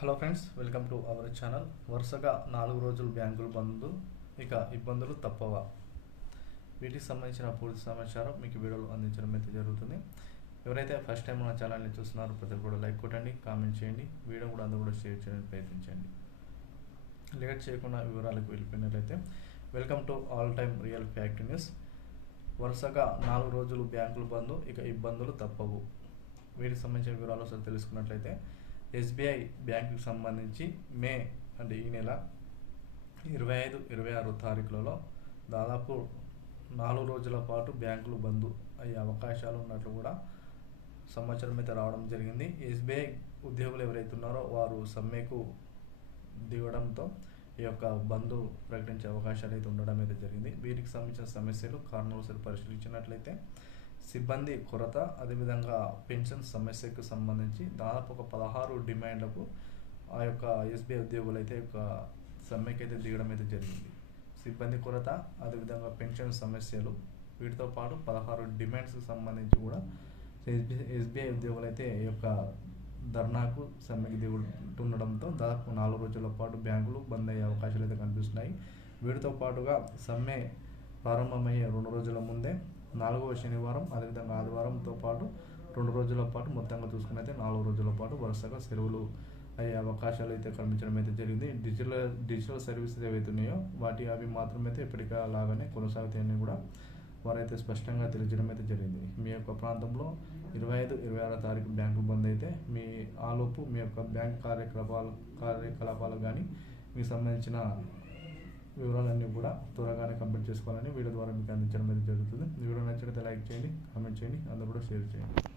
Hello friends, welcome to our channel. వరుసగా 4 రోజులు బ్యాంకులు బంద్, ఇక ఇబ్బందులు తప్పవా? వీటికి సంబంధించిన పూర్తి సమాచారం మీకు వీడియోలో అందించడం అయితే జరుగుతుంది. ఎవరైతే ఫస్ట్ టైం మన ఛానల్ని చూస్తున్నారో ప్రతి ఒక్కరు కూడా లైక్ కొట్టండి, కామెంట్ చేయండి, వీడియో కూడా అందరూ కూడా షేర్ చేయడానికి ప్రయత్నించండి. లేట్ చేయకుండా వివరాలకు వెళ్ళిపోయినట్లయితే, welcome to all time real fact news. వరుసగా 4 రోజులు బ్యాంకులు బంద్, ఇక ఇబ్బందులు తప్పవు. వీటికి సంబంధించిన వివరాలు ఒకసారి తెలుసుకున్నట్లయితే, ఎస్బీఐ బ్యాంకుకి సంబంధించి మే అంటే ఈ నెల 25, 26 తారీఖులలో దాదాపు 4 రోజుల పాటు బ్యాంకులు బంద్ అయ్యే అవకాశాలు ఉన్నట్లు కూడా సమాచారం అయితే రావడం జరిగింది. ఎస్బీఐ ఉద్యోగులు ఎవరైతే ఉన్నారో వారు సమ్మెకు దిగడంతో ఈ యొక్క బంద్ ప్రకటించే అవకాశాలు అయితే ఉండడం అయితే జరిగింది. వీటికి సంబంధించిన సమస్యలు కారణాలు పరిశీలించినట్లయితే, సిబ్బంది కొరత, అదేవిధంగా పెన్షన్ సమస్యకు సంబంధించి దాదాపు ఒక 16 డిమాండ్లకు ఆ యొక్క ఎస్బీఐ ఉద్యోగులు అయితే యొక్క సమ్మెకి అయితే దిగడం అయితే జరిగింది. సిబ్బంది కొరత, అదేవిధంగా పెన్షన్ సమస్యలు, వీటితో పాటు 16 డిమాండ్స్కి సంబంధించి కూడా ఎస్బీఐ ఉద్యోగులు అయితే ఈ యొక్క ధర్నాకు సమ్మెకి దిగుతుండడంతో దాదాపు 4 రోజుల పాటు బ్యాంకులు బంద్ అయ్యే అవకాశాలు అయితే కనిపిస్తున్నాయి. వీటితో పాటుగా సమ్మె ప్రారంభమయ్యే 2 రోజుల ముందే 4వ శనివారం, అదేవిధంగా ఆదివారంతో పాటు 2 రోజుల పాటు మొత్తంగా చూసుకుని అయితే 4 రోజుల పాటు వరుసగా సెలవులు అయ్యే అవకాశాలు అయితే కనిపించడం అయితే జరిగింది. డిజిటల్ సర్వీసెస్ ఏవైతే ఉన్నాయో అవి మాత్రమైతే ఎప్పటికలాగానే కొనసాగుతాయని కూడా వారైతే స్పష్టంగా తెలియజేయడం అయితే జరిగింది. మీ యొక్క ప్రాంతంలో 25, 26 తారీఖు బ్యాంకు బంద్ అయితే ఆలోపు మీ యొక్క బ్యాంక్ కార్యకలాపాలు కానీ మీకు సంబంధించిన వివరాలన్నీ కూడా త్వరగానే కంప్లీట్ చేసుకోవాలని వీడియో ద్వారా మీకు అందించడం అయితే జరుగుతుంది. వీడియో నచ్చినట్లయితే లైక్ చేయండి, కామెంట్ చేయండి, అందరూ కూడా షేర్ చేయండి.